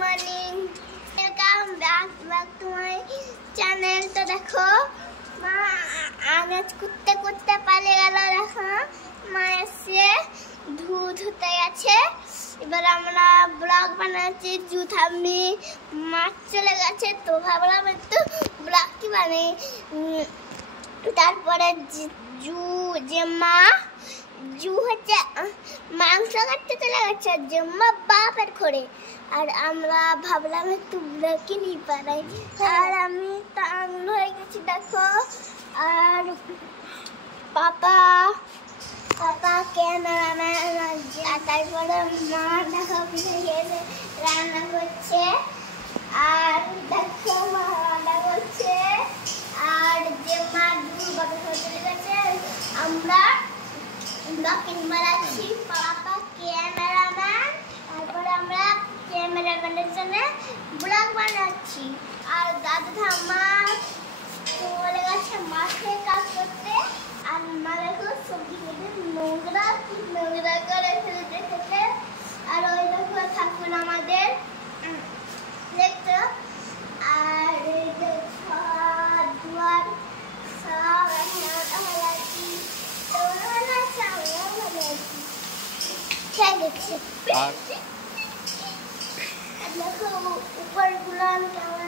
Morning, welcome back to my channel. তো দেখো মা আনাজ করতে করতে পালিয়ে গেল। দেখো মা এসে ধুতে গেছে। এবার আমরা ব্লগ বানাচ্ছি। আমি মাছ চলে গেছে, তো ভাবলাম একটু ব্লগ কি বানাই। তারপরে জু হচ্ছে মাংস কাটতে চলে গেছে, জেম্মা বাপের ঘরে। আর আমরা ভাবলাম একটু ব্লগই নিয়ে পারাই। আর আমি টাঙ্গ হয়ে গেছি দেখো। আর পাপা ক্যামেরাম্যান। আর তারপরে মা দেখো রান্না করছে। আর দেখো মা রান্না করছে। আর যে মা চলে গেছে, আমরা ব্লগিং বানাচ্ছি। পাপা ক্যামেরাম্যান, তারপরে আমরা ক্যামেরাম্যানের জন্য ব্লগ বানাচ্ছি। আর দাদু ঠাম্মা চলে গেছে মাঠে কাজ করতে। আর মা দেখো সবজি কেটে নোংরা করে ফেলতে খেতে। আর ওই দেখো ঠাকুর আমাদের দেখতো। আর এই যে দুয়ার সব দেখো উপর গুলো আমি কেমন